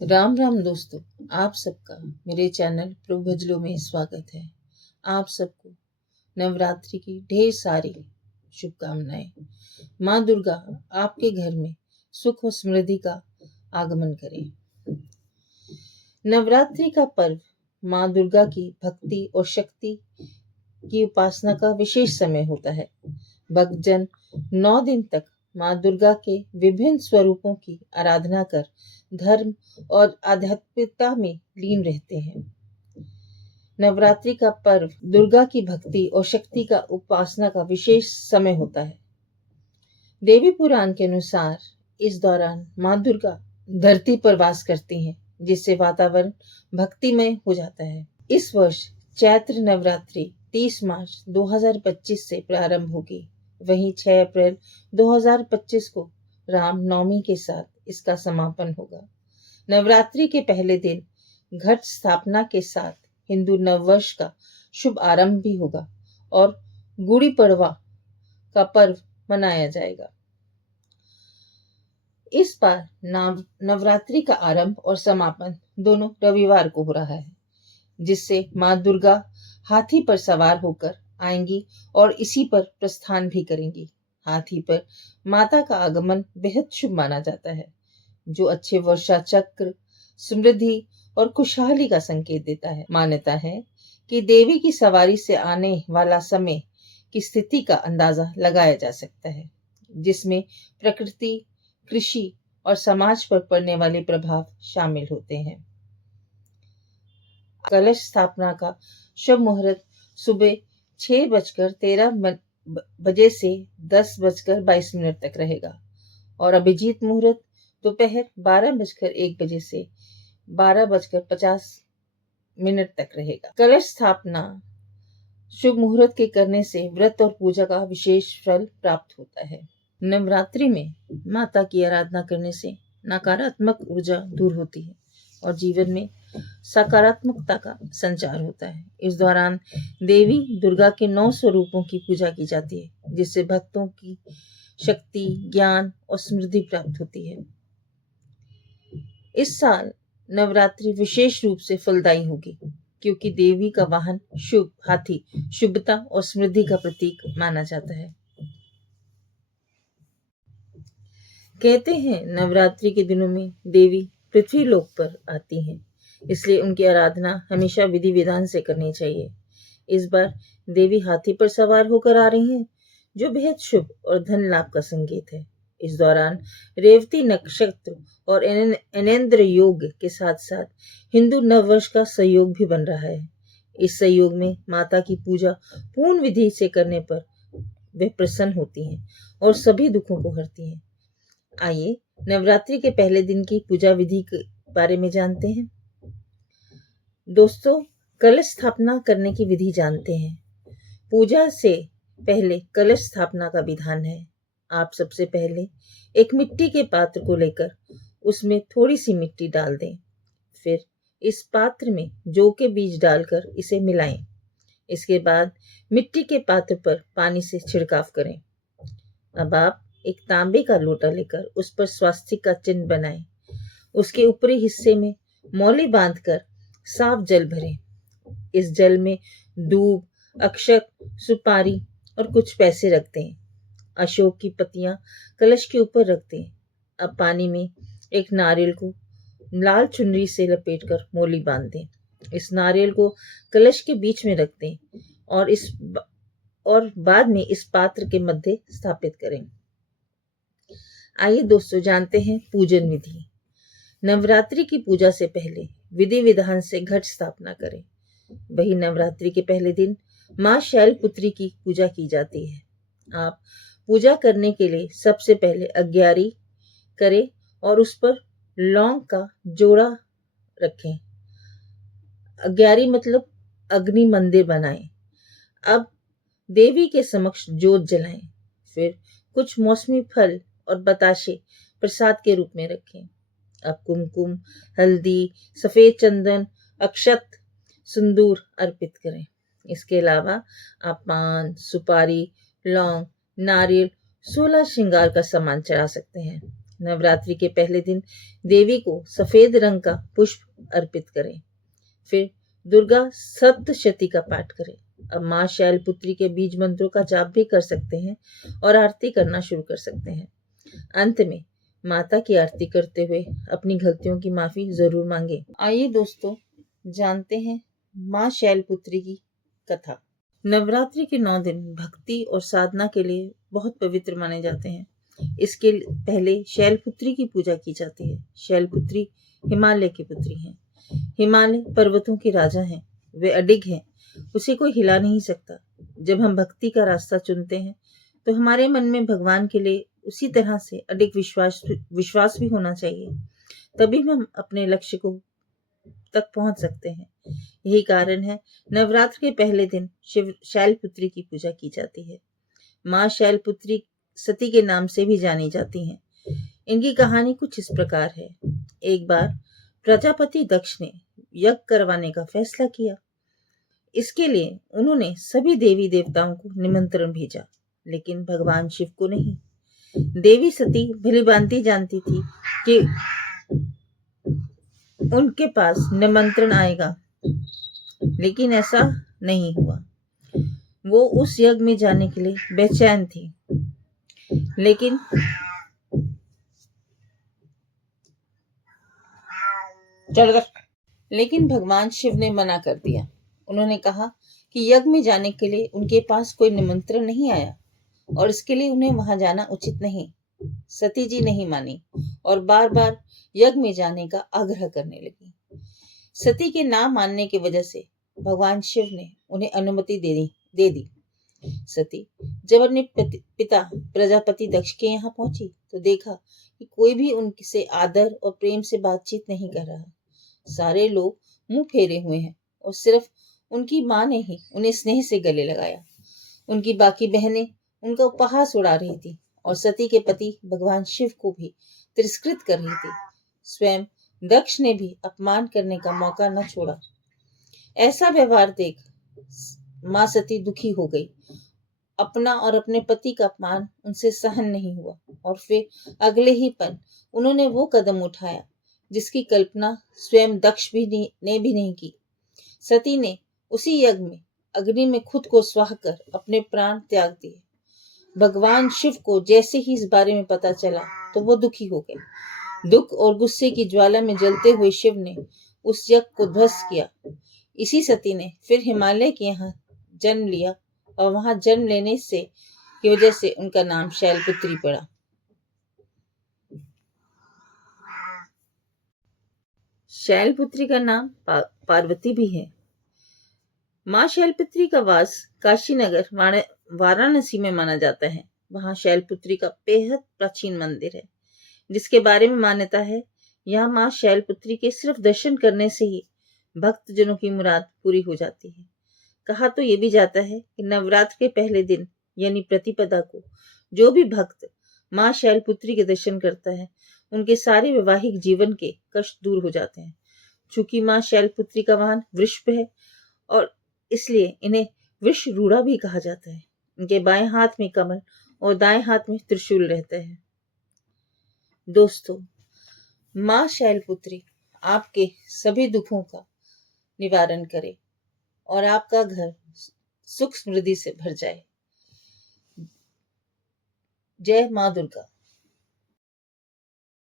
राम राम दोस्तों, आप सबका मेरे चैनल प्रभु भजलों में स्वागत है। आप सबको नवरात्रि की ढेर सारी शुभकामनाएं। माँ दुर्गा आपके घर में सुख और समृद्धि का आगमन करे। नवरात्रि का पर्व माँ दुर्गा की भक्ति और शक्ति की उपासना का विशेष समय होता है। भक्तजन 9 दिन तक माँ दुर्गा के विभिन्न स्वरूपों की आराधना कर धर्म और आध्यात्मिकता में लीन रहते हैं। नवरात्रि का पर्व दुर्गा की भक्ति और शक्ति का उपासना का विशेष समय होता है। देवी पुराण के अनुसार इस दौरान माँ दुर्गा धरती पर वास करती हैं, जिससे वातावरण भक्तिमय हो जाता है। इस वर्ष चैत्र नवरात्रि 30 मार्च 2025 से प्रारंभ होगी। वहीं 6 अप्रैल 2025 को राम नवमी के साथ इसका समापन होगा। नवरात्रि के पहले दिन घट स्थापना के साथ हिंदू नववर्ष का शुभ आरंभ भी होगा और गुड़ी पड़वा का पर्व मनाया जाएगा। इस बार नवरात्रि का आरंभ और समापन दोनों रविवार को हो रहा है, जिससे माँ दुर्गा हाथी पर सवार होकर आएंगी और इसी पर प्रस्थान भी करेंगी। हाथी पर माता का आगमन बेहद शुभ माना जाता है, जो अच्छे वर्षा चक्र, समृद्धि और खुशहाली का संकेत देता है। मान्यता है कि देवी की सवारी से आने वाला समय की स्थिति का अंदाजा लगाया जा सकता है, जिसमें प्रकृति, कृषि और समाज पर पड़ने वाले प्रभाव शामिल होते हैं। कलश स्थापना का शुभ मुहूर्त सुबह 6:13 बजे से 10:22 तक रहेगा और अभिजीत मुहूर्त दोपहर 12:01 बजे से 12:50 तक रहेगा। कलश स्थापना शुभ मुहूर्त के करने से व्रत और पूजा का विशेष फल प्राप्त होता है। नवरात्रि में माता की आराधना करने से नकारात्मक ऊर्जा दूर होती है और जीवन में सकारात्मकता का संचार होता है। इस दौरान देवी दुर्गा के 9 स्वरूपों की पूजा की जाती है, जिससे भक्तों की शक्ति, ज्ञान और समृद्धि प्राप्त होती है। इस साल नवरात्रि विशेष रूप से फलदायी होगी, क्योंकि देवी का वाहन शुभ हाथी शुभता और समृद्धि का प्रतीक माना जाता है। कहते हैं नवरात्रि के दिनों में देवी पृथ्वी लोक पर आती हैं, इसलिए उनकी आराधना हमेशा विधि विधान से करनी चाहिए। इस बार देवी हाथी पर सवार होकर आ रही हैं, जो बेहद शुभ और धन लाभ का संकेत है। इस दौरान रेवती नक्षत्र और अनेंद्र योग के साथ साथ हिंदू नववर्ष का सहयोग भी बन रहा है। इस सहयोग में माता की पूजा पूर्ण विधि से करने पर वे प्रसन्न होती हैं और सभी दुखों को हरती हैं। आइए नवरात्रि के पहले दिन की पूजा विधि के बारे में जानते हैं। दोस्तों, कलश स्थापना करने की विधि जानते हैं। पूजा से पहले कलश स्थापना का विधान है। आप सबसे पहले एक मिट्टी के पात्र को लेकर उसमें थोड़ी सी मिट्टी डाल दें। फिर इस पात्र में जौ के बीज डालकर इसे मिलाएं। इसके बाद मिट्टी के पात्र पर पानी से छिड़काव करें। अब आप एक तांबे का लोटा लेकर उस पर स्वास्तिक का चिन्ह बनाएं। उसके ऊपरी हिस्से में मौली बांधकर साफ जल भरें। इस जल में दूब, अक्षत, सुपारी और कुछ पैसे रख दें। अशोक की पत्तियां कलश के ऊपर रख दें। अब पानी में एक नारियल को लाल चुनरी से लपेटकर मौली बांध दें। इस नारियल को कलश के बीच में रख दें और बाद में इस पात्र के मध्य स्थापित करें। आइए दोस्तों, जानते हैं पूजन विधि। नवरात्रि की पूजा से पहले विधि विधान से घट स्थापना करें। वही नवरात्रि के पहले दिन माँ शैलपुत्री की पूजा की जाती है। आप पूजा करने के लिए सबसे पहले अग्यारी करें और उस पर लौंग का जोड़ा रखें। अग्यारी मतलब अग्नि मंदिर बनाएं। अब देवी के समक्ष जोत जलाएं। फिर कुछ मौसमी फल और बताशे प्रसाद के रूप में रखें। अब कुमकुम, हल्दी, सफेद चंदन, अक्षत, सिंदूर अर्पित करें। इसके अलावा आप पान, सुपारी, लौंग, नारियल, 16 श्रृंगार का सामान चढ़ा सकते हैं। नवरात्रि के पहले दिन देवी को सफेद रंग का पुष्प अर्पित करें। फिर दुर्गा सप्तशती का पाठ करें। अब माँ शैलपुत्री के बीज मंत्रों का जाप भी कर सकते हैं और आरती करना शुरू कर सकते हैं। अंत में माता की आरती करते हुए अपनी गलतियों की माफी जरूर मांगे। आइए दोस्तों, जानते हैं माँ शैलपुत्री की कथा। नवरात्रि के 9 दिन भक्ति और साधना के लिए बहुत पवित्र माने जाते हैं। इसके पहले शैलपुत्री की पूजा की जाती है। शैलपुत्री हिमालय की पुत्री हैं। हिमालय पर्वतों की राजा हैं। वे अडिग हैं, उसे कोई हिला नहीं सकता। जब हम भक्ति का रास्ता चुनते हैं तो हमारे मन में भगवान के लिए उसी तरह से अडिग विश्वास भी होना चाहिए, तभी हम अपने लक्ष्य को तक पहुंच सकते हैं। यही कारण है नवरात्र के पहले दिन शिव शैलपुत्री की पूजा की जाती है। माँ शैलपुत्री सती के नाम से भी जानी जाती हैं। इनकी कहानी कुछ इस प्रकार है। एक बार प्रजापति दक्ष ने यज्ञ करवाने का फैसला किया। इसके लिए उन्होंने सभी देवी देवताओं को निमंत्रण भेजा, लेकिन भगवान शिव को नहीं। देवी सती भलीभांति जानती थी कि उनके पास निमंत्रण आएगा, लेकिन ऐसा नहीं हुआ। वो उस यज्ञ में जाने के लिए बेचैन थी, लेकिन भगवान शिव ने मना कर दिया। उन्होंने कहा कि यज्ञ में जाने के लिए उनके पास कोई निमंत्रण नहीं आया और इसके लिए उन्हें वहां जाना उचित नहीं। सती जी नहीं मानी और बार बार यज्ञ में जाने का आग्रह करने लगी। सती के ना मानने की वजह से भगवान शिव ने उन्हें अनुमति दे दी। सती जब अपने पिता प्रजापति दक्ष के यहाँ पहुंची तो देखा कि कोई भी उनसे आदर और प्रेम से बातचीत नहीं कर रहा। सारे लोग मुंह फेरे हुए हैं और सिर्फ उनकी माँ ने ही उन्हें स्नेह से गले लगाया। उनकी बाकी बहनें उनका उपहास उड़ा रही थी और सती के पति भगवान शिव को भी तिरस्कृत कर रही थी। स्वयं दक्ष ने भी अपमान करने का मौका न छोड़ा। ऐसा व्यवहार देख माँ सती दुखी हो गई। अपना और अपने पति का अपमान उनसे सहन नहीं हुआ और फिर अगले ही पल उन्होंने वो कदम उठाया जिसकी कल्पना स्वयं दक्ष ने भी नहीं की। सती ने उसी यज्ञ में अग्नि में खुद को स्वाह कर अपने प्राण त्याग दिए। भगवान शिव को जैसे ही इस बारे में पता चला तो वो दुखी हो गए। दुख और गुस्से की ज्वाला में जलते हुए शिव ने उस यज्ञ को ध्वस्त किया। इसी सती ने फिर हिमालय के यहाँ जन्म लिया और वहां जन्म लेने से की वजह से उनका नाम शैलपुत्री पड़ा। शैलपुत्री का नाम पार्वती भी है। माँ शैलपुत्री का वास काशी नगर वाराणसी में माना जाता है। वहां शैलपुत्री का बेहद प्राचीन मंदिर है, जिसके बारे में मान्यता है यहाँ माँ शैलपुत्री के सिर्फ दर्शन करने से ही भक्त जनों की मुराद पूरी हो जाती है। कहा तो ये भी जाता है कि नवरात्र के पहले दिन यानी प्रतिपदा को जो भी भक्त माँ शैलपुत्री के दर्शन करता है उनके सारे वैवाहिक जीवन के कष्ट दूर हो जाते हैं। चूंकि माँ शैलपुत्री का वाहन वृषभ है और इसलिए इन्हें वृषरूढ़ा भी कहा जाता है। इनके बाएं हाथ में कमल और दाएं हाथ में त्रिशूल रहता है। दोस्तों, माँ शैलपुत्री आपके सभी दुखों का निवारण करे और आपका घर सुख समृद्धि से भर जाए। जय माँ दुर्गा।